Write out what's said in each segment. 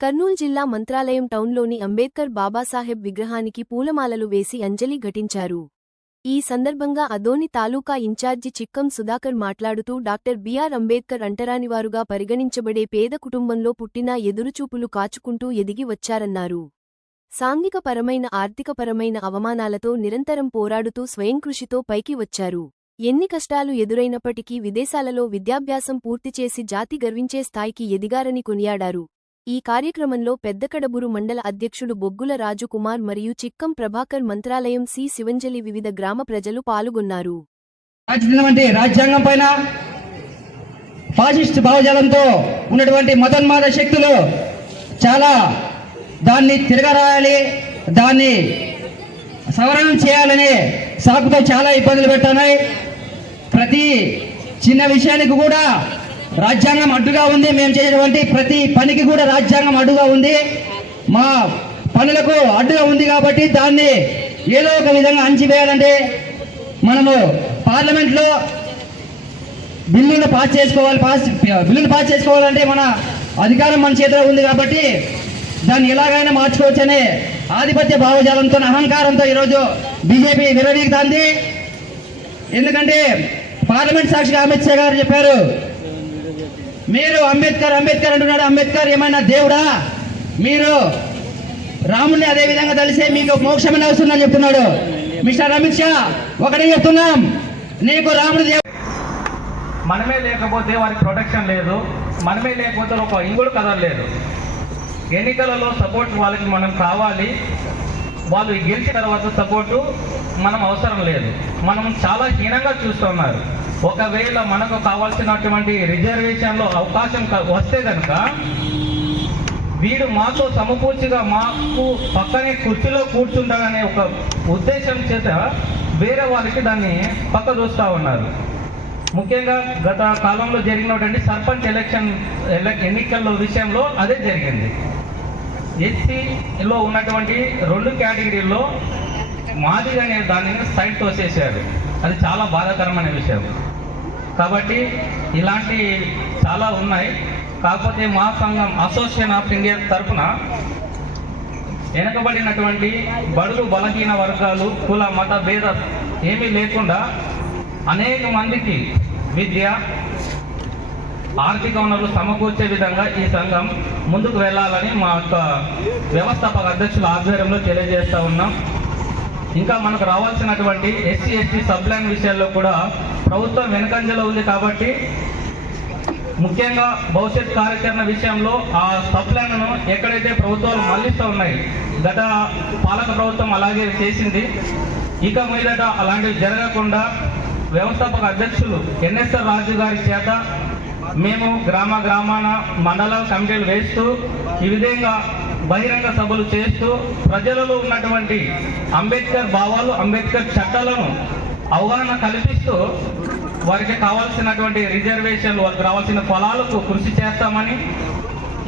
కర్నూలు జిల్లా మంత్రాలయం టౌన్లోని అంబేద్కర్ బాబాసాహెబ్ విగ్రహానికి పూలమాలలు వేసి అంజలి ఘటించారు. ఈ సందర్భంగా అదోని తాలూకా ఇన్ఛార్జి చిక్కం సుధాకర్ మాట్లాడుతూ డాక్టర్ బిఆర్ అంబేద్కర్ అంటరానివారుగా పరిగణించబడే పేద కుటుంబంలో పుట్టినా ఎదురుచూపులు కాచుకుంటూ ఎదిగి వచ్చారన్నారు. సాంఘికపరమైన ఆర్థికపరమైన అవమానాలతో నిరంతరం పోరాడుతూ స్వయంకృషితో పైకి వచ్చారు. ఎన్ని కష్టాలు ఎదురైనప్పటికీ విదేశాలలో విద్యాభ్యాసం పూర్తిచేసి జాతి గర్వించే స్థాయికి ఎదిగారని కొనియాడారు. ఈ కార్యక్రమంలో పెద్దకడబురు మండల అధ్యక్షుడు బొగ్గుల రాజుకుమార్ మరియు చిక్కం ప్రభాకర్ మంత్రాలయం సి శివంజలి వివిధ గ్రామ ప్రజలు పాల్గొన్నారు. రాజ్యాంగం పైన ఫాసిస్ట్ భావజాలంతో ఉన్నటువంటి మతోన్మాద శక్తులు చాలా దాన్ని తిరగరాయాలి దాన్ని సవరణం చేయాలని సాకుతో చాలా ఇబ్బందులు పెట్టాయి. ప్రతి చిన్న విషయానికి కూడా రాజ్యాంగం అడ్డుగా ఉంది. మేము చేసేటువంటి ప్రతి పనికి కూడా రాజ్యాంగం అడ్డుగా ఉంది. మా పనులకు అడ్డుగా ఉంది కాబట్టి దాన్ని ఏదో ఒక విధంగా అంచివేయాలంటే మనము పార్లమెంట్లో బిల్లును పాస్ చేసుకోవాలి. పాస్ బిల్లును పాస్ చేసుకోవాలంటే మన అధికారం మన చేతిలో ఉంది కాబట్టి దాన్ని ఎలాగైనా మార్చుకోవచ్చనే ఆధిపత్య భావజాలంతో అహంకారంతో ఈరోజు బీజేపీ విరవీగుతుంది. ఎందుకంటే పార్లమెంట్ సాక్షిగా అమిత్ షా గారు చెప్పారు మీరు అంబేద్కర్ అంబేద్కర్ అంటున్నాడు. అంబేద్కర్ ఏమైనా దేవుడా? మీరు రాముడిని అదే విధంగా తెలిసే మీకు మోక్షమైన అవసరం అని చెప్తున్నాడు. మిస్టర్ అమిత్ షా ఒకటే చెప్తున్నాం. నీకు రాముడు దేవు మనమే లేకపోతే వారికి ప్రొటెక్షన్ లేదు. మనమే లేకపోతే ఒక ఇంగుడు కదలలేదు. ఎన్నికలలో సపోర్ట్ వాళ్ళకి మనం కావాలి. వాళ్ళు గెలిచిన తర్వాత సపోర్టు మనం అవసరం లేదు. మనం చాలా హీనంగా చూస్తున్నారు. ఒకవేళ మనకు కావాల్సినటువంటి రిజర్వేషన్లో అవకాశం క- వస్తే కనుక వీడు మాతో సమకూర్చిగా మాకు పక్కనే కుర్చీలో కూర్చుంటాడనే ఒక ఉద్దేశం చేత వేరే వాళ్ళకి దాన్ని పక్క చూస్తూ ఉన్నారు. ముఖ్యంగా గత కాలంలో జరిగినటువంటి సర్పంచ్ ఎలక్షన్ ఎన్నికల్లో విషయంలో అదే జరిగింది. ఎస్సీలో ఉన్నటువంటి రెండు కేటగిరీల్లో మాదిరి అనే దానిని సైడ్ తోసేసారు అది చాలా బాధాకరమైన విషయం. కాబట్టి ఇలాంటి చాలా ఉన్నాయి. కాకపోతే మా సంఘం అసోసియేషన్ ఆఫ్ ఇండియా తరఫున వెనుకబడినటువంటి బడులు బలహీన వర్గాలు కుల మత భేద ఏమీ లేకుండా అనేక మందికి విద్య ఆర్థిక వనరులు సమకూర్చే విధంగా ఈ సంఘం ముందుకు వెళ్ళాలని మా యొక్క వ్యవస్థాపక అధ్యక్షుల ఆధ్వర్యంలో తెలియజేస్తూ ఉన్నాం. ఇంకా మనకు రావాల్సినటువంటి ఎస్సీ ఎస్టీ సబ్లైన్ విషయాల్లో కూడా ప్రభుత్వం వెనుకంజలో ఉంది కాబట్టి ముఖ్యంగా భవిష్యత్ కార్యాచరణ విషయంలో ఆ సబ్లైన్ను ఎక్కడైతే ప్రభుత్వాలు మళ్ళిస్తూ ఉన్నాయి గత పాలక ప్రభుత్వం అలాగే చేసింది. ఇక మీదట అలాంటివి జరగకుండా వ్యవస్థాపక అధ్యక్షులు ఎన్ఎస్ఆర్ రాజు గారి చేత మేము గ్రామ గ్రామాన మండల కమిటీలు వేస్తూ ఈ విధంగా బహిరంగ సభలు చేస్తూ ప్రజలలో ఉన్నటువంటి అంబేద్కర్ భావాలు అంబేద్కర్ చట్టాలను అవగాహన కల్పిస్తూ వారికి కావాల్సినటువంటి రిజర్వేషన్లు వారికి రావాల్సిన ఫలాలకు కృషి చేస్తామని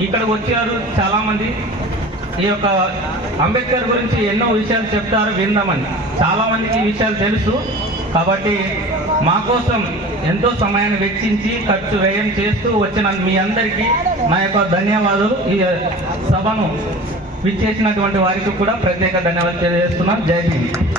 ఇక్కడికి వచ్చారు చాలామంది. ఈ యొక్క అంబేద్కర్ గురించి ఎన్నో విషయాలు చెప్తారు విందామని చాలామందికి ఈ విషయాలు తెలుసు. కాబట్టి మా కోసం ఎంతో సమయాన్ని వెచ్చించి ఖర్చు వ్యయం చేస్తూ వచ్చిన మీ అందరికీ నా యొక్క ధన్యవాదాలు. ఈ సభను విచ్చేసినటువంటి వారికి కూడా ప్రత్యేక ధన్యవాదాలు తెలియజేస్తున్నాను. జై హింద్.